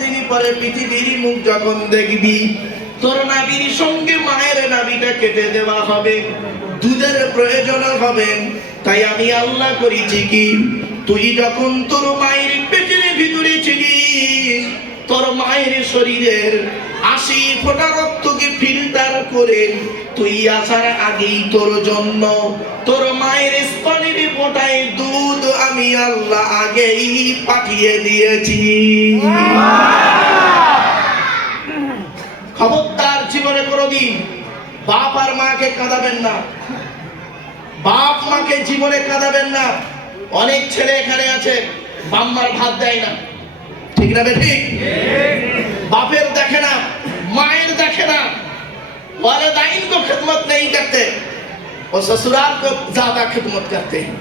দিন পরে পৃথিবীর মুখ যখন দেখবি, তোর নাভির সঙ্গে মায়ের নাভিটা কেটে দেওয়া হবে, দুধের প্রয়োজন হবে। তাই আমি আল্লাহ করেছি কি, তুই যখন তোর মায়ের পেটের ভিতরে ছিলিস, তোর মায়ের শরীরের 80 ফোঁটা রক্তকে ফিল্টার করে তুই আসার আগেই তোর জন্য তোর মায়ের স্তনের ফোঁটায় দুধ আমি আল্লাহ আগেই পাঠিয়ে দিয়েছি। খবরদার জীবনে কোনোদিন বাপ আর মাকে কাঁদাবেন না, বাপ মাকে জীবনে কাঁদাবেন না। অনেক ছেলে এখানে আছে বাম্মার ভাত দেয় না, ঠিক না ঠিক? বাপের দেখে না, मायर देखे ना, वालिदैन को खिदमत नहीं करते और ससुराल को ज्यादा खिदमत करते हैं।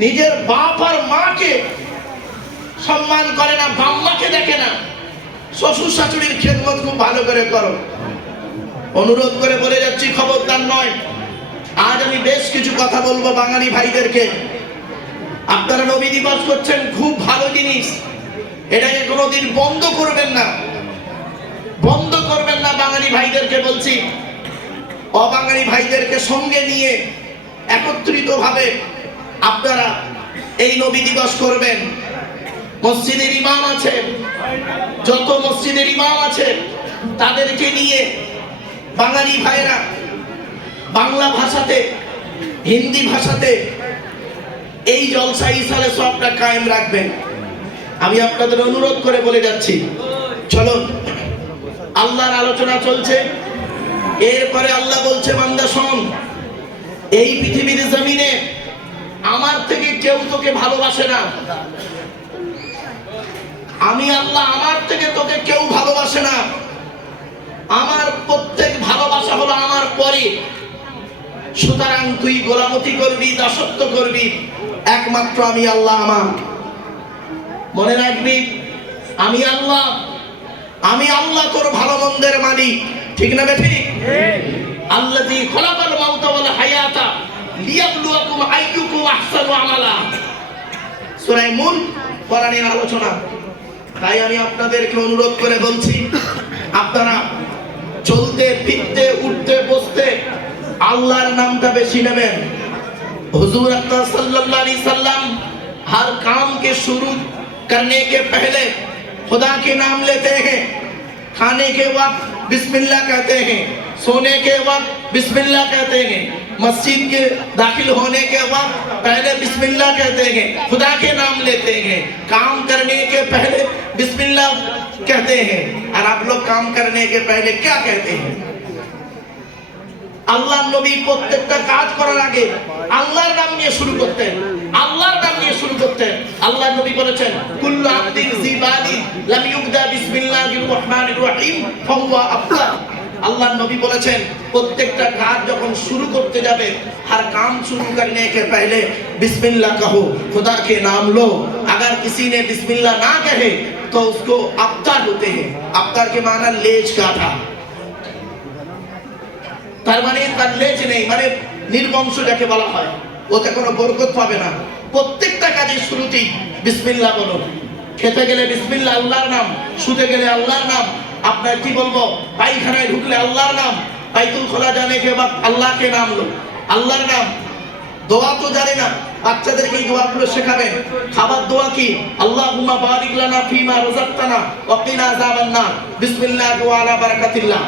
निजेर बाप और माँ के सम्मान करे ना, बाम्मा के देखे ना, শ্বশুর শাশুড়ির খেদমত খুব ভালো করে করো। অনুরোধ করে বলে যাচ্ছি, খবরদার নয়। আজ আমি বেশ কিছু কথা বলবো বাঙালি ভাইদেরকে। আপনারা নবী দিবস করছেন, খুব ভালো জিনিস, এটাকে কোনোদিন বন্ধ করবেন না, বন্ধ করবেন না। বাঙালি ভাইদেরকে বলছি, অবাঙালি ভাইদেরকে সঙ্গে নিয়ে একত্রিত ভাবে আপনারা এই নবী দিবস করবেন। মসজিদের ইমাম আছে, যত মসজিদের ইমাম আছে তাদেরকে নিয়ে বাঙালি ভাইরা বাংলা ভাষাতে, হিন্দি ভাষাতে এই জলসা ইসালে সবটা কায়েম রাখবেন। আমি আপনাদের অনুরোধ করে বলে যাচ্ছি, চলুন, আল্লাহর আলোচনা চলছে। এরপরে আল্লাহ বলছে, বান্দা শোন, এই পৃথিবীর জমিনে আমার থেকে কেউ তোকে ভালোবাসে না। আমি আল্লাহ, আমার থেকে তোকে কেউ ভালোবাসে না। আমার প্রত্যেক ভালোবাসা হলো আমার পরে। সুতরাং তুই গোলামতি করবি, দাসত্ব করবি, একমাত্র আমি আল্লাহ আমার। মনে রাখবি, আমি আল্লাহ, আমি আল্লাহ তোর ভালো মন্দের মালিক, ঠিক না বেঠিক? আল্লাযী খলাকাল মাউতা ওয়াল হায়াতা লিয়াবলুয়াকুম আইয়ুকুম আহসানু আমালা। সূরা মুলক কোরআনের আলোচনা। তাই আমি আপনাদেরকে অনুরোধ করে বলছি, আপনারা চলতে ফিরতে উঠতে বসতে আল্লাহর নামটা বেশি নেবেন। हुजूर अकरम सल्लल्लाहु अलैहि वसल्लम हर काम के शुरू करने के पहले खुदा के नाम लेते हैं। खाने के वक्त बिस्मिल्लाह कहते हैं, सोने के वक्त बिस्मिल्लाह कहते हैं, मस्जिद के दाखिल होने के वक्त पहले बिस्मिल्लाह कहते हैं, खुदा के नाम लेते हैं। काम करने के पहले बिस्मिल्लाह कहते हैं। और आप लोग काम करने के पहले क्या कहते हैं? আল্লাহ নবী প্রত্যেকটা কাজ করার আগে আল্লাহর নাম নিয়ে শুরু করতেন, আল্লাহর নাম নিয়ে শুরু করতেন। আল্লাহ নবী বলেছেন, কুল্লু আবদিন জিবাদি লাম ইউবদা বিসমিল্লাহির রহমানির রহিম ফাহুয়া আফদাল। আল্লাহ নবী বলেছেন, প্রত্যেকটা কাজ যখন শুরু করতে যাবে, हर काम शुरू करने के पहले बिस्मिल्लाह कहो, खुदा के नाम लो। अगर किसी ने बिस्मिल्लाह ना कहे तो उसको अफ्तार होते हैं। अफ्तार के माना लेज काटा, তার মানে তার লেজ নেই, মানে নির্বংশ যাকে বলা হয়, ওতে কোনো বরকত পাবে না। প্রত্যেকটা কাজের শুরুতেই বিসমিল্লাহ বলো। খেতে গেলে বিসমিল্লাহ, আল্লাহর নাম। শুতে গেলে আল্লাহর নাম। আপনার কি বলবো, পায়খানায় ঢুকলে আল্লাহর নাম। বাইতুল খোলা জানে কে বা আল্লাহকে নাম লো, আল্লাহর নাম। দোয়া তো জানে না, বাচ্চাদেরকে এই দোয়াগুলো শেখাবেন। খাবার দোয়া কি? আল্লাহুম্মা বারিক লানা ফিমা রাযাকতানা ওয়া কিনা আযাবান নার, বিসমিল্লাহ ওয়া আলা বারাকাতিল্লাহ।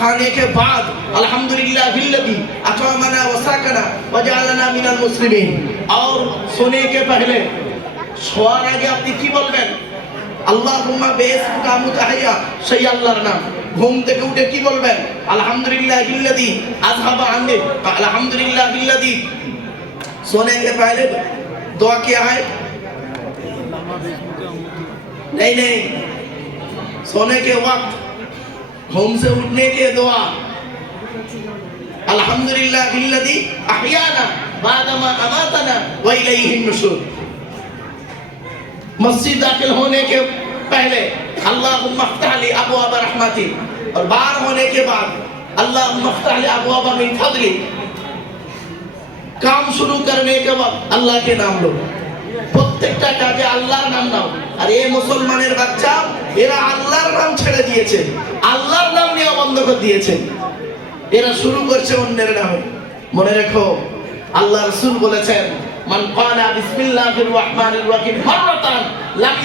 खाने के बाद अल्हम्दुलिल्लाहिल्लज़ी अत'अमना व साकना व जअलना मिनाल मुस्लिमीन। और सोने के पहले, শোয়ার আগে আপনি কি বলবেন? আল্লাহুম্মা বিসমিকা মুতাহিয়া, সেই আল্লাহর নাম। ঘুম থেকে উঠে কি বলবেন? अल्हम्दुलिल्लाहिल्लज़ी अज़हबा अन्नी, अल्हम्दुलिल्लाहिल्लज़ी। सोने के पहले दुआ क्या है? नहीं, सोने के वक्त, घूम से उठने के दुआ, अल्हम्दुलिल्लाहिल्लज़ी अहयाना बादमा अमातना व इलैहिन नुशूर। मस्जिद दाखिल होने के पहले अल्लाहुम्मा अफ्तह ली अबवाब रहमती, और बाहर होने के बाद अल्लाहुम्मा अफ्तह ली अबवाब मिन फज़ली। काम शुरू करने के वक्त अल्लाह के नाम लो। প্রত্যেকটা কাজে আল্লাহর নাম নাও। আর এই মুসলমানের বাচ্চা এরা আল্লাহর নাম ছেড়ে দিয়েছে, আল্লাহর নাম নেওয়া বন্ধ করে দিয়েছে, এরা শুরু করছে অন্যের নামে। মনে রেখো আল্লাহ রাসূল বলেছেন মান ক্বালা বিসমিল্লাহির রহমানির রহিম মাররাতান লাম